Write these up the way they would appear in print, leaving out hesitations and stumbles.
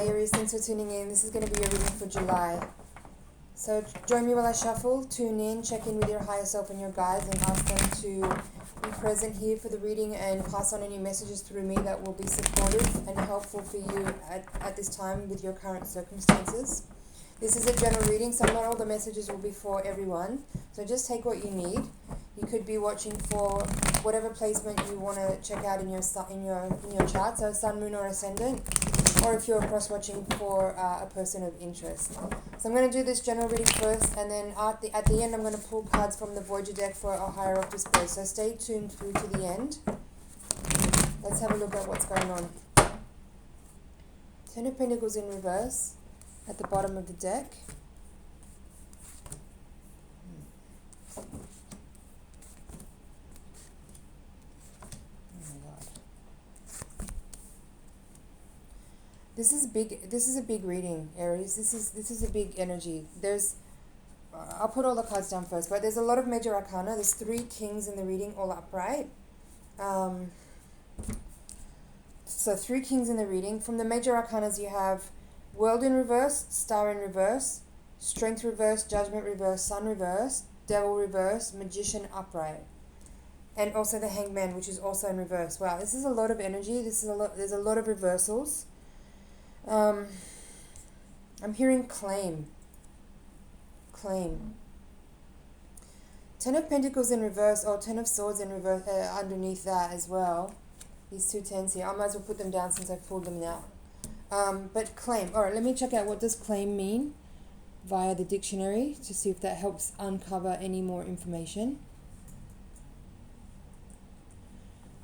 Hi Aries, thanks for tuning in. This is going to be your reading for July. So join me while I shuffle, tune in, check in with your higher self and your guides, and ask them to be present here for the reading and pass on any messages through me that will be supportive and helpful for you at this time with your current circumstances. This is a general reading, so not all the messages will be for everyone. So just take what you need. You could be watching for whatever placement you want to check out in your chart, so sun, moon, or ascendant, or if you're cross watching for a person of interest. So I'm going to do this general reading first, and then at the end I'm going to pull cards from the Voyager deck for a Higher Octave spell. So stay tuned through to the end. Let's have a look at what's going on. Ten of Pentacles in reverse at the bottom of the deck. This is a big reading, Aries. This is a big energy. I'll put all the cards down first, but there's a lot of major arcana. There's 3 kings in the reading, all upright. So 3 kings in the reading. From the major arcanas you have World in reverse, Star in reverse, Strength reverse, Judgment reverse, Sun reverse, Devil reverse, Magician upright. And also the Hangman, which is also in reverse. Wow, this is a lot of energy. There's a lot of reversals. I'm hearing claim. Ten of Pentacles in reverse, or Ten of Swords in reverse underneath that as well. These 2 tens here. I might as well put them down since I've pulled them now. But claim. Alright, let me check out what does claim mean via the dictionary to see if that helps uncover any more information.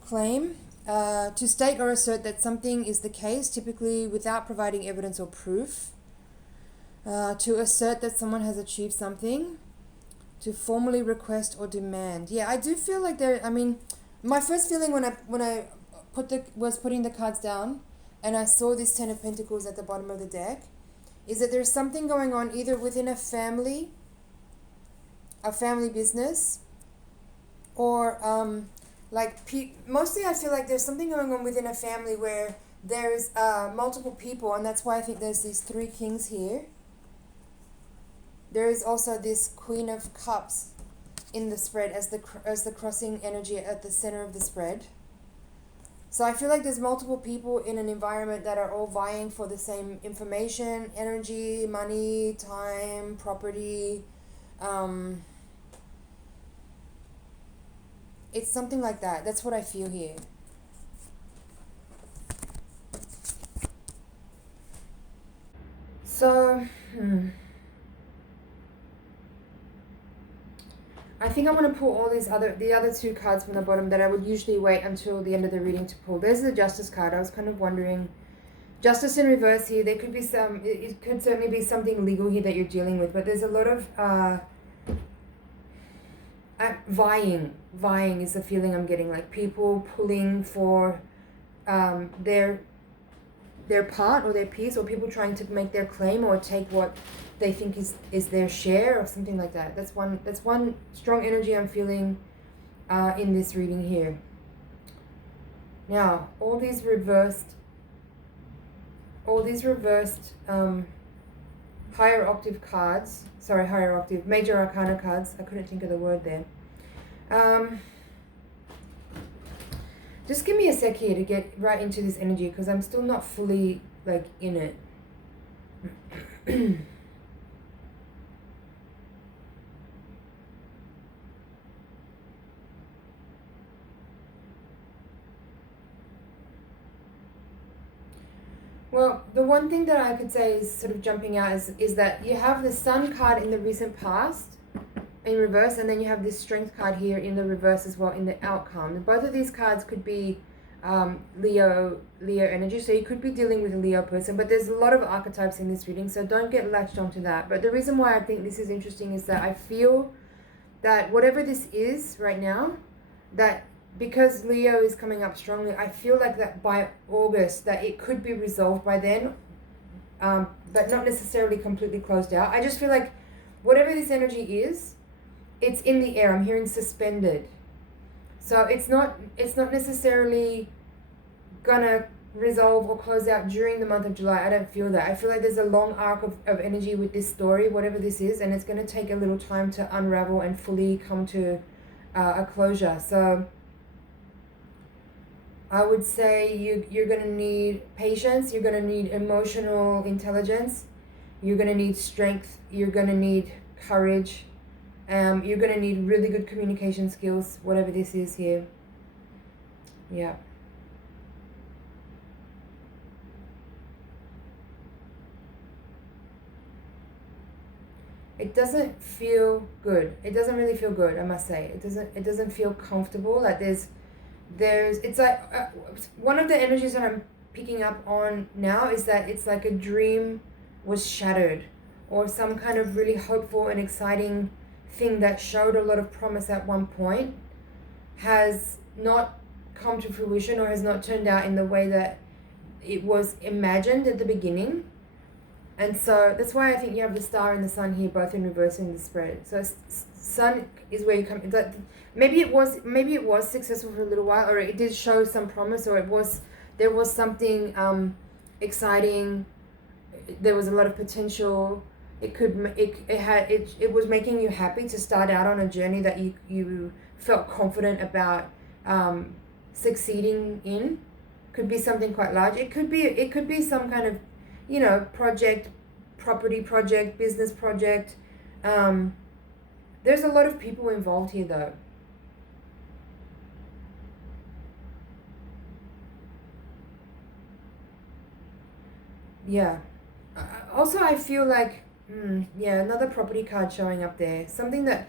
Claim. To state or assert that something is the case, typically without providing evidence or proof. To assert that someone has achieved something. To formally request or demand. Yeah, I do feel like my first feeling when I was putting the cards down and I saw this Ten of Pentacles at the bottom of the deck is that there's something going on either within a family business, or mostly I feel like there's something going on within a family where there's multiple people, and that's why I think there's these 3 kings here. There is also this Queen of Cups in the spread as the crossing energy at the center of the spread. So I feel like there's multiple people in an environment that are all vying for the same information, energy, money, time, property. It's something like that. That's what I feel here. So, I think I'm going to pull all the other 2 cards from the bottom that I would usually wait until the end of the reading to pull. There's the Justice card. I was kind of wondering, Justice in reverse here. There could be it could certainly be something legal here that you're dealing with, but there's a lot of vying. Vying is the feeling I'm getting, like people pulling for their part or their piece, or people trying to make their claim or take what they think is their share or something like that. That's one strong energy I'm feeling in this reading here. Now, all these reversed Higher Octave cards, Higher Octave, Major Arcana cards, I couldn't think of the word there. Just give me a sec here to get right into this energy, because I'm still not fully in it. Well, the one thing that I could say is sort of jumping out is that you have the Sun card in the recent past in reverse, and then you have this Strength card here in the reverse as well in the outcome. And both of these cards could be Leo energy, so you could be dealing with a Leo person, but there's a lot of archetypes in this reading, so don't get latched onto that. But the reason why I think this is interesting is that I feel that whatever this is right now, that because Leo is coming up strongly, I feel like that by August that it could be resolved by then, but not necessarily completely closed out. I just feel like whatever this energy is, it's in the air. I'm hearing suspended. So it's not necessarily gonna resolve or close out during the month of July. I don't feel that. I feel like there's a long arc of energy with this story, whatever this is, and it's going to take a little time to unravel and fully come to a closure. So I would say you're going to need patience, you're going to need emotional intelligence, you're going to need strength, you're going to need courage, you're going to need really good communication skills, whatever this is here. Yeah. It doesn't feel good. It doesn't really feel good, I must say. It doesn't feel comfortable. Like there's it's like one of the energies that I'm picking up on now is that it's like a dream was shattered, or some kind of really hopeful and exciting thing that showed a lot of promise at one point has not come to fruition, or has not turned out in the way that it was imagined at the beginning. And so that's why I think you have the star and the sun here, both in reverse in the spread. So sun is where you come. Maybe it was successful for a little while, or it did show some promise, or there was something exciting. There was a lot of potential. It was making you happy to start out on a journey that you felt confident about succeeding in. Could be something quite large. It could be some kind of, project, property project, business project. There's a lot of people involved here though. Yeah. Also, I feel like, another property card showing up there. Something that,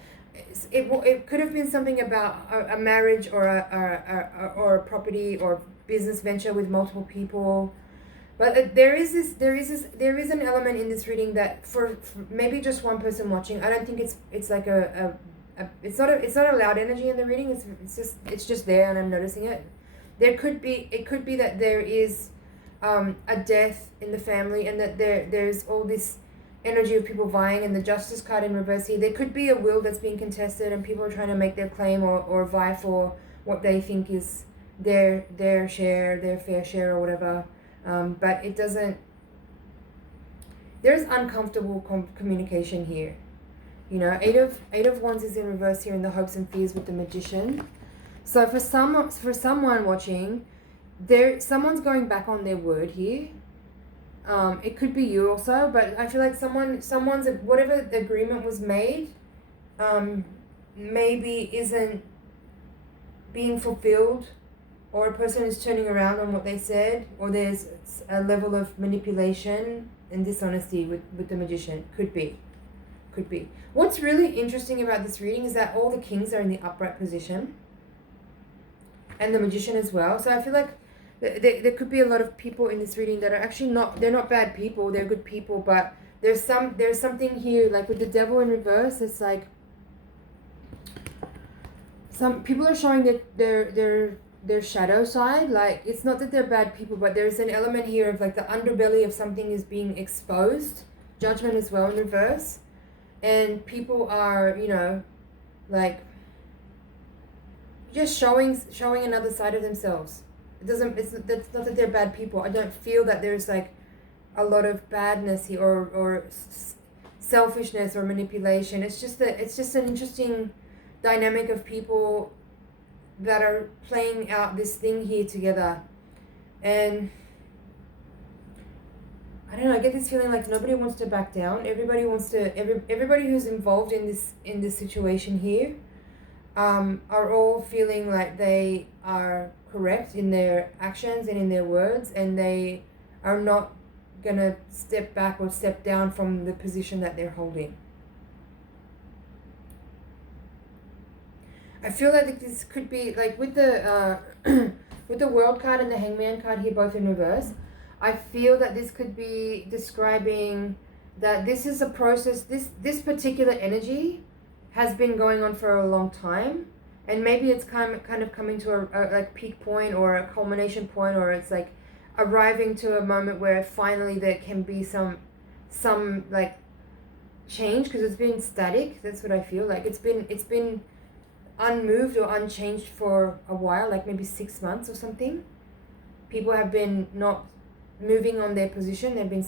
it could have been something about a marriage, or a property or business venture with multiple people. But there is an element in this reading that for maybe just one person watching, I don't think it's like it's not a loud energy in the reading. It's just there, and I'm noticing it. It could be that there is a death in the family, and that there's all this energy of people vying, and the Justice card in reverse here. There could be a will that's being contested, and people are trying to make their claim or vie for what they think is their share, their fair share, or whatever. But it doesn't. There's uncomfortable communication here. Eight of Wands is in reverse here in the hopes and fears with the Magician. So for someone watching, someone's going back on their word here. It could be you also, but I feel like someone's whatever the agreement was made, maybe isn't being fulfilled, or a person is turning around on what they said, or there's a level of manipulation and dishonesty with the Magician. Could be. What's really interesting about this reading is that all the kings are in the upright position, and the Magician as well. So I feel like there could be a lot of people in this reading that are actually they're not bad people, they're good people, but there's something here, like with the Devil in reverse. It's like some people are showing that their shadow side. Like, it's not that they're bad people, but there's an element here of like the underbelly of something is being exposed. Judgment as well in reverse, and people are like just showing another side of themselves. That's not that they're bad people. I don't feel that there's like a lot of badness here, or selfishness or manipulation. It's just an interesting dynamic of people that are playing out this thing here together. And I don't know, I get this feeling like nobody wants to back down. Everybody who's involved in this situation here are all feeling like they are correct in their actions and in their words, and they are not gonna step back or step down from the position that they're holding. I feel like this could be like with the with the World card and the Hangman card here, both in reverse. I feel that this could be describing that this is a process. This particular energy has been going on for a long time, and maybe it's kind of coming to a like peak point, or a culmination point, or it's like arriving to a moment where finally there can be some like change, because it's been static. That's what I feel like. It's been unmoved or unchanged for a while, like maybe 6 months or something. people have been not moving on their position. They've been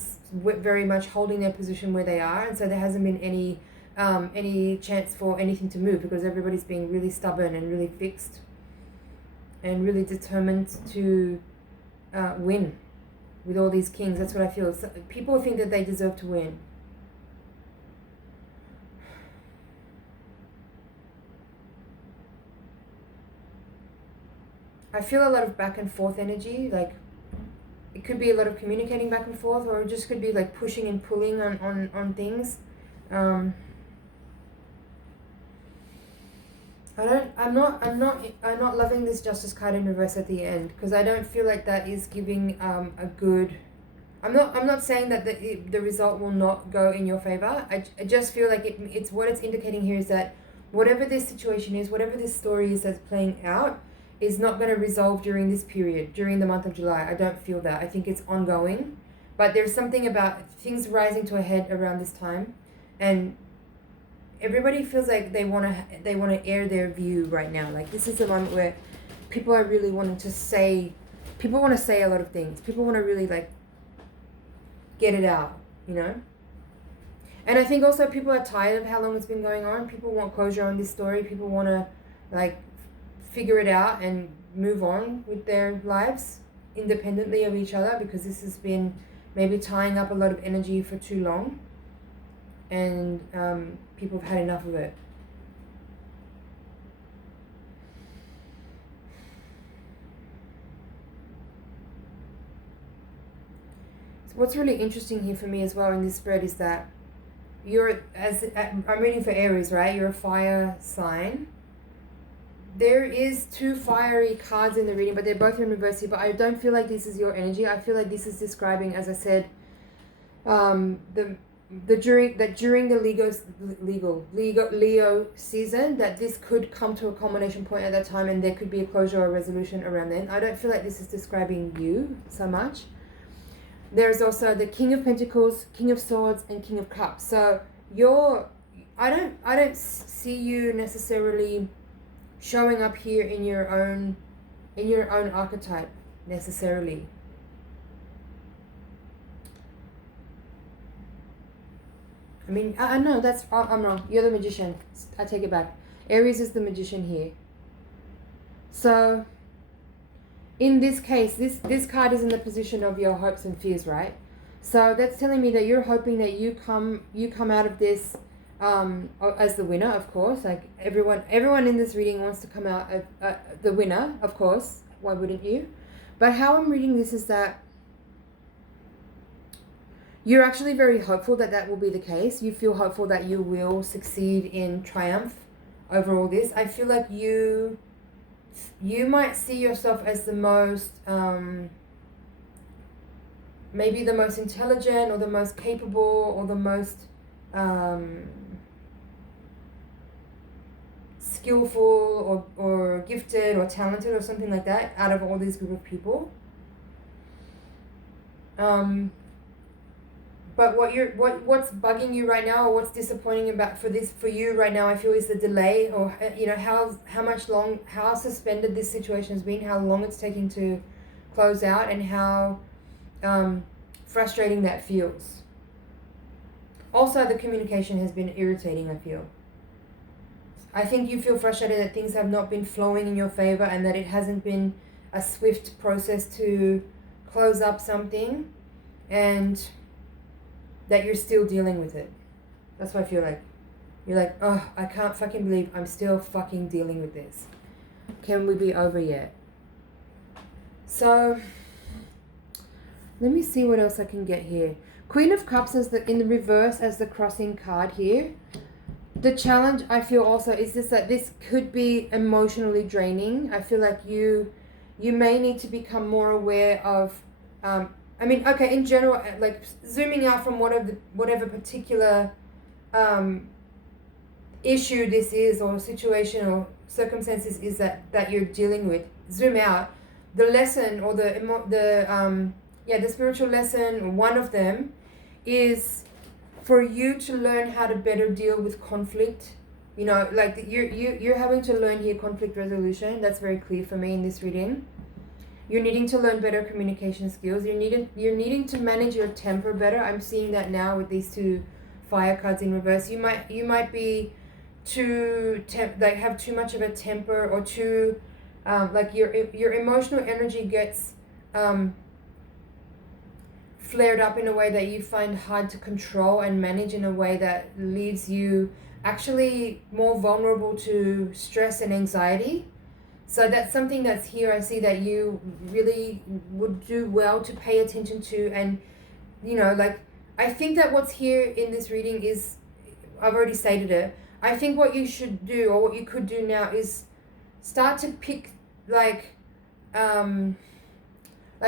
very much holding their position where they are, and so there hasn't been any chance for anything to move, because everybody's being really stubborn and really fixed and really determined to win with all these kings. That's what I feel. So people think that they deserve to win. I feel a lot of back and forth energy, like it could be a lot of communicating back and forth, or it just could be like pushing and pulling on things. I'm not loving this Justice card in reverse at the end, because I don't feel like that is giving a good. I'm not saying that the result will not go in your favor. I just feel like it's what it's indicating here is that whatever this situation is, whatever this story is that's playing out, is not going to resolve during this period, during the month of July. I don't feel that. I think it's ongoing, but there's something about things rising to a head around this time, and everybody feels like they want to air their view right now. Like this is the moment where people are really wanting to say, people want to say a lot of things. People want to really like get it out, you know? And I think also people are tired of how long it's been going on. People want closure on this story. People want to like figure it out and move on with their lives independently of each other, because this has been maybe tying up a lot of energy for too long, and people have had enough of it. So what's really interesting here for me as well in this spread is that I'm reading for Aries, right? You're a fire sign. There is 2 fiery cards in the reading, but they're both in reverse here. But I don't feel like this is your energy. I feel like this is describing, as I said, during the Leo season, that this could come to a culmination point at that time, and there could be a closure or resolution around then. I don't feel like this is describing you so much. There's also the King of Pentacles, King of Swords, and King of Cups. So I don't see you necessarily showing up here in your own archetype necessarily. I mean, I know I'm wrong. You're the Magician. I take it back. Aries is the Magician here. So in this case, this card is in the position of your hopes and fears, right? So that's telling me that you're hoping that you come out of this as the winner, of course. Like everyone in this reading wants to come out the winner, of course. Why wouldn't you? But how I'm reading this is that you're actually very hopeful that will be the case. You feel hopeful that you will succeed in triumph over all this. I feel like you might see yourself as the most maybe the most intelligent, or the most capable, or the most skillful, or gifted, or talented, or something like that out of all these group of people. But what's bugging you right now, or what's disappointing for you right now, I feel, is the delay, or how suspended this situation has been, how long it's taking to close out, and how frustrating that feels. Also, the communication has been irritating, I feel. I think you feel frustrated that things have not been flowing in your favor, and that it hasn't been a swift process to close up something, and that you're still dealing with it. That's what I feel like. You're like, oh, I can't fucking believe I'm still fucking dealing with this. Can we be over yet? So, let me see what else I can get here. Queen of Cups in the reverse as the crossing card here. The challenge, I feel also, is that this could be emotionally draining. I feel like you may need to become more aware of in general, like zooming out from whatever particular issue this is, or situation or circumstances is that you're dealing with. Zoom out. The lesson, or the spiritual lesson, one of them, is for you to learn how to better deal with conflict. You know, like you're having to learn here conflict resolution. That's very clear for me in this reading. You're needing to learn better communication skills. You're needing to manage your temper better. I'm seeing that now with these two fire cards in reverse. You might be have too much of a temper, or too like your emotional energy gets flared up in a way that you find hard to control and manage, in a way that leaves you actually more vulnerable to stress and anxiety. So that's something that's here. I see that you really would do well to pay attention to. And, I think that what's here in this reading is, I've already stated it. I think what you should do, or what you could do now, is start to pick,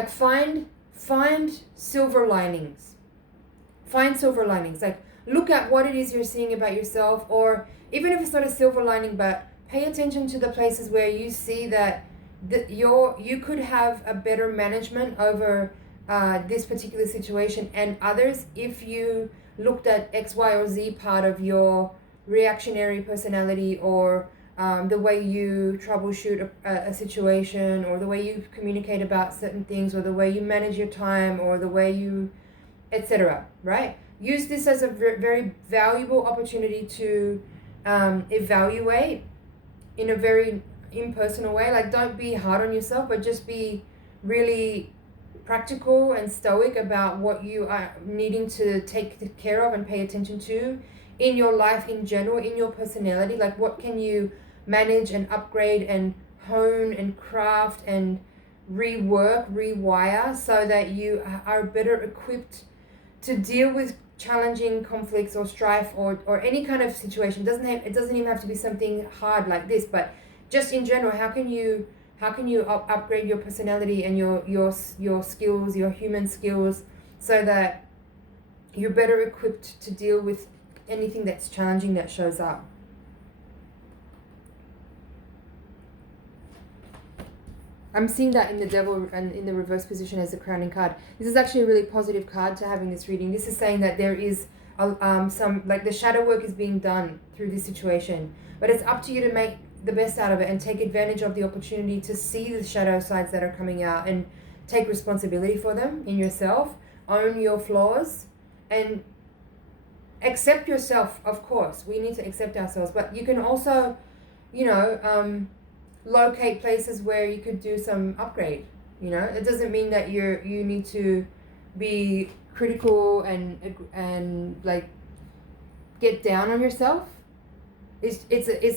find silver linings. Find silver linings. Like, look at what it is you're seeing about yourself, or even if it's not a silver lining, but pay attention to the places where you see that you could have a better management over this particular situation and others, if you looked at X, Y, or Z part of your reactionary personality, or the way you troubleshoot a situation, or the way you communicate about certain things, or the way you manage your time, or the way you, etc. Right? Use this as a very valuable opportunity to evaluate in a very impersonal way. Like, don't be hard on yourself, but just be really practical and stoic about what you are needing to take care of and pay attention to in your life in general, in your personality. Like, what can you manage and upgrade and hone and craft and rewire, so that you are better equipped to deal with challenging conflicts or strife, or any kind of situation. It doesn't even have to be something hard like this, but just in general, how can you upgrade your personality and your skills, your human skills, so that you're better equipped to deal with anything that's challenging that shows up. I'm seeing that in the Devil and in the reverse position as the crowning card. This is actually a really positive card to have in this reading. This is saying that there is the shadow work is being done through this situation, but it's up to you to make the best out of it and take advantage of the opportunity to see the shadow sides that are coming out and take responsibility for them in yourself. Own your flaws and accept yourself. Of course, we need to accept ourselves, but you can also, locate places where you could do some upgrade. It doesn't mean that you need to be critical and like get down on yourself. It's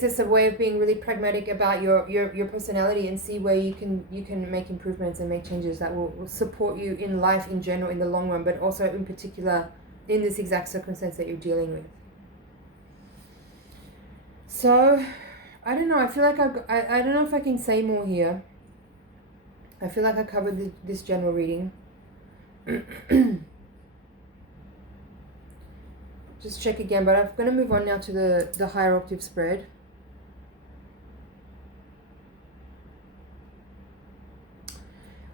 just a way of being really pragmatic about your personality, and see where you can make improvements and make changes that will support you in life in general in the long run, but also in particular in this exact circumstance that you're dealing with. So I don't know. I feel like I don't know if I can say more here. I feel like I covered this general reading. Just check again, but I'm going to move on now to the higher octave spread.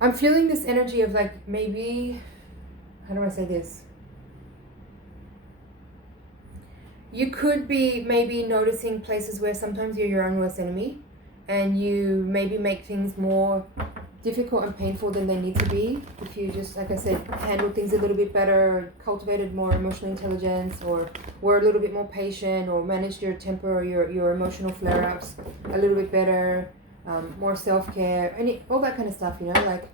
I'm feeling this energy of like maybe, how do I say this? You could be maybe noticing places where sometimes you're your own worst enemy, and you maybe make things more difficult and painful than they need to be. If you just, like I said, handle things a little bit better, cultivated more emotional intelligence, or were a little bit more patient, or managed your temper or your emotional flare-ups a little bit better, more self-care, all that kind of stuff, like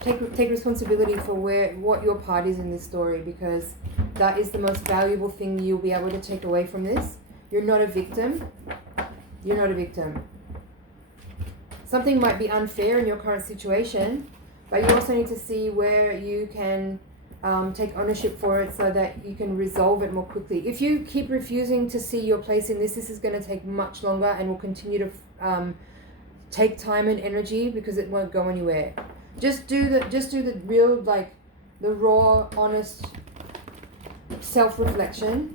take responsibility for what your part is in this story, because that is the most valuable thing you'll be able to take away from this. You're not a victim. You're not a victim. Something might be unfair in your current situation, but you also need to see where you can take ownership for it, so that you can resolve it more quickly. If you keep refusing to see your place in this is going to take much longer and will continue to take time and energy, because it won't go anywhere. Just do the real, like, the raw, honest self-reflection,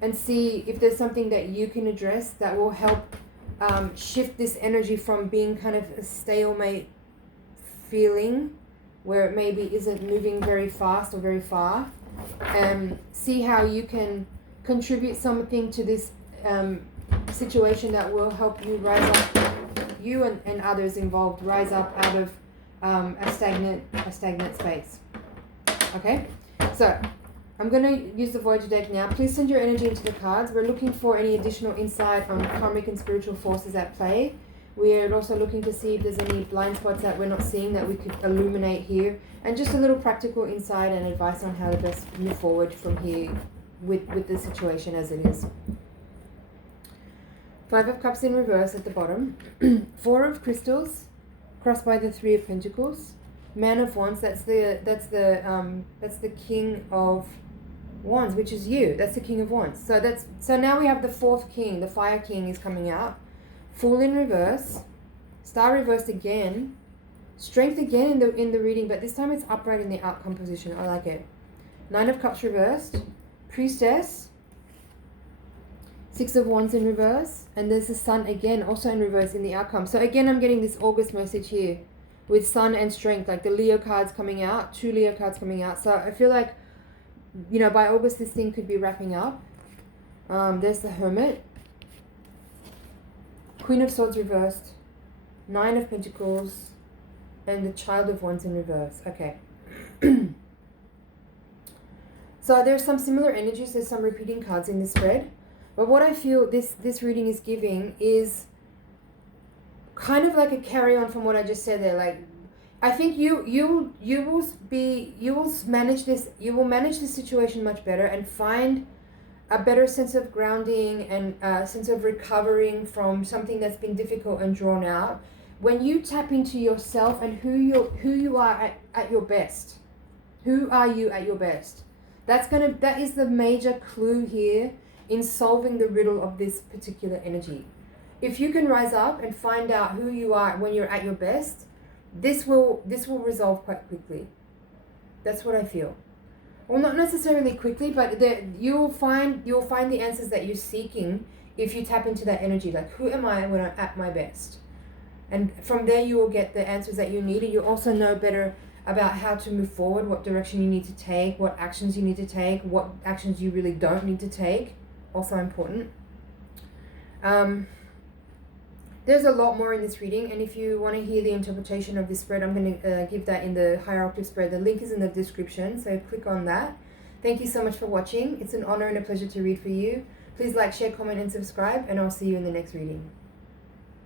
and see if there's something that you can address that will help shift this energy from being kind of a stalemate feeling where it maybe isn't moving very fast or very far. See how you can contribute something to this situation that will help you rise up you and others involved rise up out of a stagnant space. Okay, so I'm going to use the Voyager deck now. Please send your energy into the cards. We're looking for any additional insight on karmic and spiritual forces at play. We're also looking to see if there's any blind spots that we're not seeing that we could illuminate here. And just a little practical insight and advice on how to best move forward from here with the situation as it is. 5 of Cups in reverse at the bottom. 4 of Crystals, crossed by the 3 of Pentacles. Man of Wands, that's the King of Wands, which is you. That's the King of Wands. So now we have the 4th King. The Fire King is coming out. Fool in reverse. Star reversed again. Strength again in the reading, but this time it's upright in the outcome position. I like it. 9 of Cups reversed. Priestess. 6 of Wands in reverse. And there's the Sun again, also in reverse in the outcome. So again, I'm getting this August message here with Sun and Strength, like the Leo cards coming out, 2 Leo cards coming out. So I feel like, you know, by August this thing could be wrapping up. There's the Hermit. Queen of Swords reversed. 9 of Pentacles. And the Child of Wands in reverse. Okay. So there's some similar energies. There's some repeating cards in this spread. But what I feel this reading is giving is kind of like a carry on from what I just said there. Like, I think you will manage this situation much better and find a better sense of grounding and a sense of recovering from something that's been difficult and drawn out when you tap into yourself and who you are at your best. Who are you at your best? That is the major clue here in solving the riddle of this particular energy. If you can rise up and find out who you are when you're at your best, this will resolve quite quickly. That's what I feel. Well, not necessarily quickly, but you'll find the answers that you're seeking if you tap into that energy. Like, who am I when I'm at my best? And from there, you will get the answers that you need, and you'll also know better about how to move forward, what direction you need to take, what actions you need to take, what actions you really don't need to take. Also important. There's a lot more in this reading, and if you want to hear the interpretation of this spread, I'm going to give that in the Higher Octave spread. The link is in the description, so click on that. Thank you so much for watching. It's an honor and a pleasure to read for you. Please like, share, comment, and subscribe, and I'll see you in the next reading.